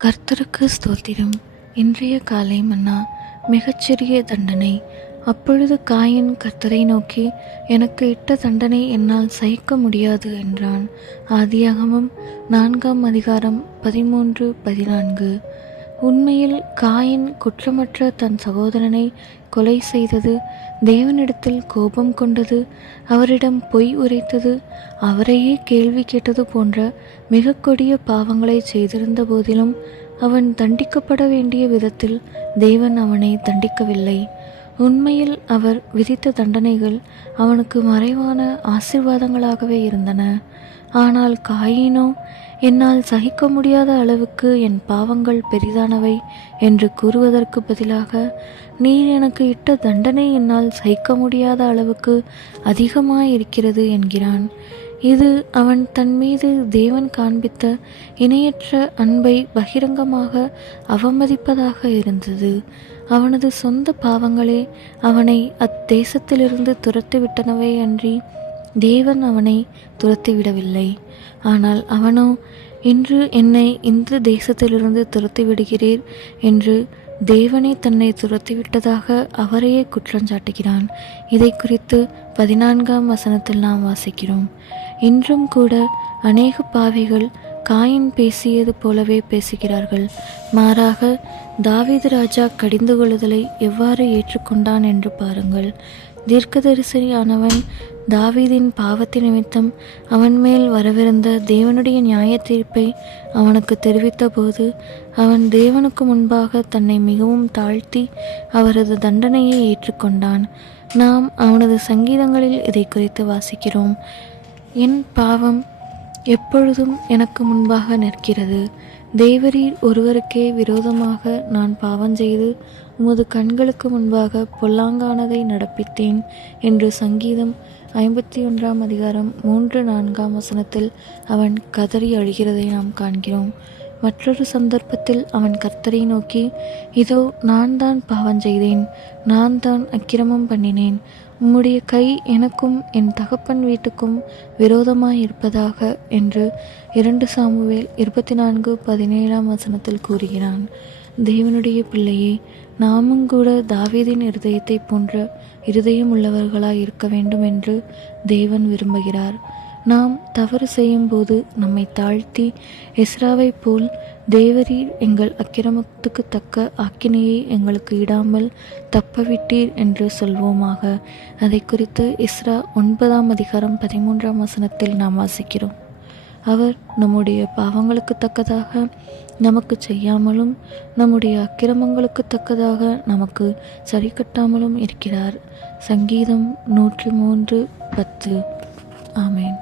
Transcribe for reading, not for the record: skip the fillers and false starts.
கர்த்தருக்கு ஸ்தோத்திரம். இன்றைய காலை மன்னா. மிகச்சிறிய தண்டனை. அப்பொழுது காயின் கர்த்தரை நோக்கி, எனக்கு இட்ட தண்டனை என்னால் சகிக்க முடியாது என்றான். ஆதியாகமம் 4:13-14. உண்மையில் காயின் குற்றமற்ற தன் சகோதரனை கொலை செய்தது, தேவனிடத்தில் கோபம் கொண்டது, அவரிடம் பொய் உரைத்தது, அவரையே கேள்வி கேட்டது போன்ற மிக கொடிய பாவங்களை செய்திருந்த போதிலும் அவன் தண்டிக்கப்பட வேண்டிய விதத்தில் தேவன் அவனை தண்டிக்கவில்லை. உண்மையில் அவர் விதித்த தண்டனைகள் அவனுக்கு மறைவான ஆசீர்வாதங்களாகவே இருந்தன. ஆனால் காயினோ, என்னால் சகிக்க முடியாத அளவுக்கு என் பாவங்கள் பெரிதானவை என்று கூறுவதற்கு பதிலாக, நீர் எனக்கு இட்ட தண்டனை என்னால் சகிக்க முடியாத அளவுக்கு அதிகமாயிருக்கிறது என்கிறான். இது அவன் தன் மீது தேவன் காண்பித்த இணையற்ற அன்பை பகிரங்கமாக அவமதிப்பதாக இருந்தது. அவனது சொந்த பாவங்களே அவனை அத்தேசத்திலிருந்து துரத்திவிட்டனவே அன்றி தேவன் அவனை துரத்திவிடவில்லை. ஆனால் அவனோ, இன்று என்னை இந்த தேசத்திலிருந்து துரத்திவிடுகிறீர் என்று தேவனே தன்னை துரத்திவிட்டதாக அவரையே குற்றஞ்சாட்டுகிறான். இதை குறித்து 14 நாம் வாசிக்கிறோம். இன்றும் கூட அநேக பாவிகள் காயின் பேசியது போலவே பேசுகிறார்கள். மாறாக தாவீது ராஜா கடிந்து கொள்ளுதலை எவ்வாறு ஏற்றுக்கொண்டான் என்று பாருங்கள். தீர்க்கதரிசியானவன் தாவீதின் பாவத்தின் நிமித்தம் அவன் மேல் வரவிருந்த தேவனுடைய நியாய தீர்ப்பை அவனுக்கு தெரிவித்த போது அவன் தேவனுக்கு முன்பாக தன்னை மிகவும் தாழ்த்தி அவரது தண்டனையை ஏற்றுக்கொண்டான். நாம் அவனது சங்கீதங்களில் இதை குறித்து வாசிக்கிறோம். என் பாவம் எப்பொழுதும் எனக்கு முன்பாக நிற்கிறது. தேவரீர் ஒருவருக்கே விரோதமாக நான் பாவம் செய்து உமது கண்களுக்கு முன்பாக பொல்லாங்கானதை நடப்பித்தேன் என்று சங்கீதம் 51:3-4 அவன் கதறி அழுகிறதை நாம் காண்கிறோம். மற்றொரு சந்தர்ப்பத்தில் அவன் கர்த்தரை நோக்கி, இதோ நான் தான் பாவம் செய்தேன், நான் தான் அக்கிரமம் பண்ணினேன், உம்முடைய கை எனக்கும் என் தகப்பன் வீட்டுக்கும் விரோதமாயிருப்பதாக என்று 2 சாமுவேல் 24:17 கூறுகிறான். தேவனுடைய பிள்ளையே, நாமும் கூட தாவீதின் இருதயத்தை போன்ற இருதயம் உள்ளவர்களாய் இருக்க வேண்டும் என்று தேவன் விரும்புகிறார். நாம் தவறு செய்யும்போது நம்மை தாழ்த்தி எஸ்ராவை போல், தேவரீர் எங்கள் அக்கிரமத்துக்கு தக்க ஆக்கினையை எங்களுக்கு இடாமல் தப்பவிட்டீர் என்று சொல்வோமாக. அதை குறித்து எஸ்ரா 9:13 நாம் வாசிக்கிறோம். அவர் நம்முடைய பாவங்களுக்கு தக்கதாக நமக்கு செய்யாமலும் நம்முடைய அக்கிரமங்களுக்கு தக்கதாக நமக்கு சரி கட்டாமலும் இருக்கிறார். சங்கீதம் 103:10. ஆமேன்.